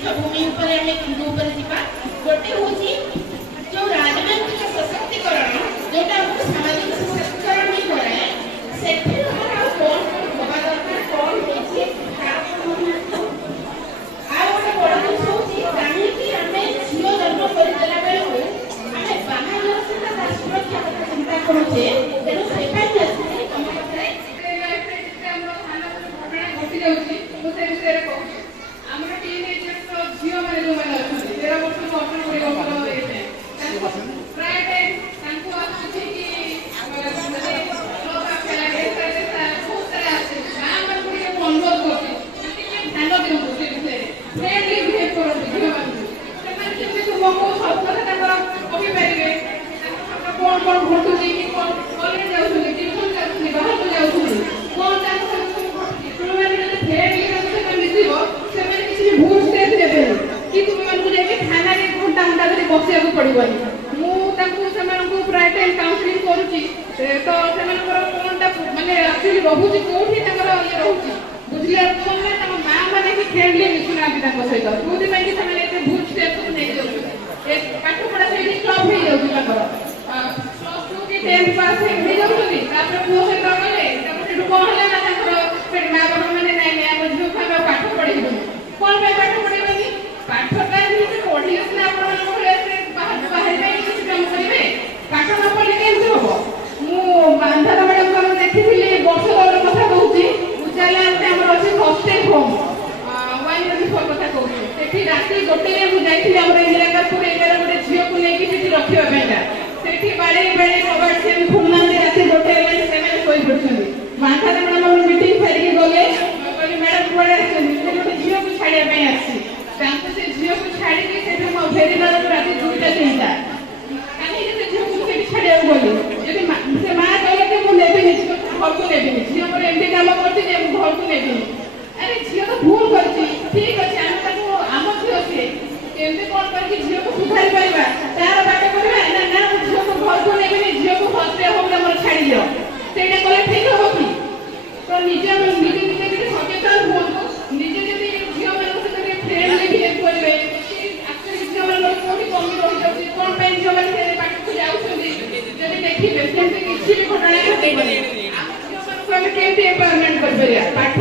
मुख्य भूमि ऊपर हमें हिंदू ऊपर जीवा गोटे होची जो राजनैतिक सशक्तिकरण जोटा हमको सामाजिक सशक्तिकरण ही करे सेठी हमारा कौन होगा दरकार कौन होची आ गोटे बड़ जिनिस होची काहे कि हमें झियो जन्म कर देला बेले को हमें बाहर से सुरक्षा କଥା चिंता करूचे तेणु सेटा ही हम पाखरे ଆମର ଧାନ ଘଟଣା ଘଟି ଯାଉଛି ମୁଁ ସେ ବିଷୟରେ କହୁଛି। ଆମର ଟିନେଜର୍ସ ଝିଅମାନେ ଯେଉଁମାନେ ଅଛନ୍ତି 13 ବର୍ଷରୁ 18 ବର୍ଷ ପ୍ରାୟ ଟାଇମ୍ ତାଙ୍କୁ ଆସୁଛି କି ବହୁତ ସାରା ଆସେ ଗାଁମାନଙ୍କୁ ଟିକେ ଅନୁରୋଧ କରୁଛି ଟିକେ ଧ୍ୟାନ ଦିଅନ୍ତୁ ସେ ବିଷୟରେ ଫ୍ରେଣ୍ଡଲି ବିହେଭ୍ କରନ୍ତୁ ଝିଅମାନଙ୍କୁ। ସେମାନେ କେମିତି ତୁମକୁ ସବୁ କଥା ତାଙ୍କର କହିପାରିବେ ତାଙ୍କ କ'ଣ କ'ଣ ଘଟୁଛି କି କ'ଣ କଲେଜ ଯାଉଛନ୍ତି ଟ୍ୟୁସନ୍ ଯାଉଛନ୍ତି ବାହାରକୁ ଯାଉଛନ୍ତି କ'ଣ ତାଙ୍କ ସାଙ୍ଗେ ଘଟୁଛି ତୁମେମାନେ ଯଦି ଫ୍ରେଣ୍ଡଲି ତାଙ୍କ ସହିତ ମିଶିବ ସେମାନେ କିଛି ବି ଭୁଲ ଷ୍ଟେପ୍ ନେବେନି କି ତୁମମାନଙ୍କୁ ଯାଇକି ଥାନାରେ ଘଣ୍ଟା ଘଣ୍ଟା ଧରି ବସିବାକୁ ପଡ଼ିବନି। ମୁଁ ତାଙ୍କୁ ସେମାନଙ୍କୁ ପ୍ରାୟ ଟାଇମ୍ କାଉନ୍ସିଲିଂ କରୁଛି ତ ସେମାନଙ୍କର କ'ଣଟା ମାନେ ଆକ୍ଚୁଆଲି ରହୁଛି କେଉଁଠି ତାଙ୍କର ଇଏ ରହୁଛି ବୁଝିଲା ମାନେ ତାଙ୍କ ମାଆ ମାନେ ବି ଫ୍ରେଣ୍ଡଲି ମିଶୁନାହାନ୍ତି ତାଙ୍କ ସହିତ ଯେଉଁଥିପାଇଁ କି ସେମାନେ ଏତେ ଭୁଲ ଷ୍ଟେପ୍ ସବୁ ନେଇକି ଯାଉଛନ୍ତି ପାଠ ପଢ଼ା ସେଇଠି ଷ୍ଟପ୍ ହେଇଯାଉଛି ତାଙ୍କର +2 କି 10 ପାସ୍ ହେଇଯାଉଛନ୍ତି ତାପରେ ପୁଅ ସହିତ ଗଲେ ତାପରେ ସେଠୁ କ'ଣ ହେଲା ନା ତାଙ୍କର ମା ବାପା ମାନେ ନାଇଁ ନାଇଁ ଆମ ଝିଅକୁ ଆମେ ପାଠ ପଢ଼େଇବୁନି କ'ଣ ପାଇଁ ପାଠ ପଢ଼େଇବେନି ପାଠଟା ଯେମିତି ପଢ଼ିଲେ ସିନା ଆପଣମାନଙ୍କ ଭଳିଆ ସେ ବାହାରିବେ କିଛି କାମ କରିବେ ପାଠ ନ ପଢ଼ିଲେ କେମିତି ହବ। ମୁଁ ବାନ୍ଧାର ମ୍ୟାଡ଼ାମକୁ ଆମେ ଦେଖିଥିଲି ବର୍ଷ ତଳର କଥା କହୁଛି ଉଜାଲାରେ ଆମର ଅଛି ହଷ୍ଟେଲ ହୋମ୍ ୱାଇନ୍ କଥା କହୁଛି ସେଠି ରାତି 1ରେ ମୁଁ ଯାଇଥିଲି ଆମର ଇନ୍ଦିରା କାପୁର ଏରିଆର ଗୋଟେ ଝିଅକୁ ନେଇକି ସେଠି ରଖିବା ପାଇଁକା ସେଠି ବାଡ଼େଇ ବାଡ଼େଇ କବାଟ ସେ ଖୋଲୁନାହାନ୍ତି ରାତି 1 ହେଲାଣି ସେମାନେ ଶୋଇପଡ଼ୁଛନ୍ତି। ବାନ୍ଧାର ମ୍ୟାଡ଼ାମ ଆମର ମିଟିଂ ସାରିକି ଗଲେ କହିଲେ ମ୍ୟାଡ଼ାମ କୁଆଡ଼େ ଆସିଛନ୍ତି ସେ ଗୋଟେ ଝିଅକୁ ଛାଡ଼ିବା ପାଇଁ ଆସିଛି ତାଙ୍କୁ ସେ ଝିଅକୁ ଛାଡ଼ିକି ସେଠି ମୁଁ ଫେରିଲା ବେଳକୁ ରାତି 2ଟା 3ଟା କାହିଁକି ସେ ଝିଅକୁ ସେଠି ଛାଡ଼ିବାକୁ ଗଲି ଯଦି ସେ ମା କହିଲେ ଯେ ମୁଁ ନେବିନି ଝିଅକୁ ଘରକୁ ନେବିନି ଝିଅ ମୋର ଏମିତି କାମ କରୁଛି ଯେ ମୁଁ ଘରକୁ ନେବିନି ଆରେ ଝିଅ ତ ଭୁଲ କରିଛି ଠିକ୍ ଅଛି ଆମେ ତାକୁ ଆମ ଝିଅ ସିଏ କେମିତି କ'ଣ କରିକି ଝିଅକୁ ସୁଧାରି ପାରିବା ତାର ବାଟ କରିବା ନା ନା ମୁଁ ଝିଅକୁ ଘରକୁ ନେବିନି ଝିଅକୁ ହଷ୍ଟେଲ ହୋମ୍ରେ ମୋର ଛାଡ଼ିଦିଅ ସେଇଟା କଲେ ଠିକ୍ ହବ କି। ତ ନିଜେ ନିଜେ ନିଜେ ଟିକେ ସଚେତନ ହୁଅନ୍ତୁ ନିଜେ ଯଦି ଝିଅମାନଙ୍କ ସହିତ ଟିକେ ଫ୍ରେଣ୍ଡଲି ବିହେଭ୍ କରିବେ ଆକ୍ଚୁଆଲି ଝିଅମାନଙ୍କର କେଉଁଠି କମି ରହିଯାଉଛି କ'ଣ ପାଇଁ ଝିଅମାନେ ସେ ପାଠକୁ ଯାଉଛନ୍ତି ଯଦି ଦେଖିବେ ସେମିତି କିଛି ବି ଘଟଣା ଘଟେଇବନି ଆମ ଝିଅମାନଙ୍କୁ ଆମେ କେମିତି ଏମ୍ପାୱାରମେଣ୍ଟ କରିପାରିବା ପାଠ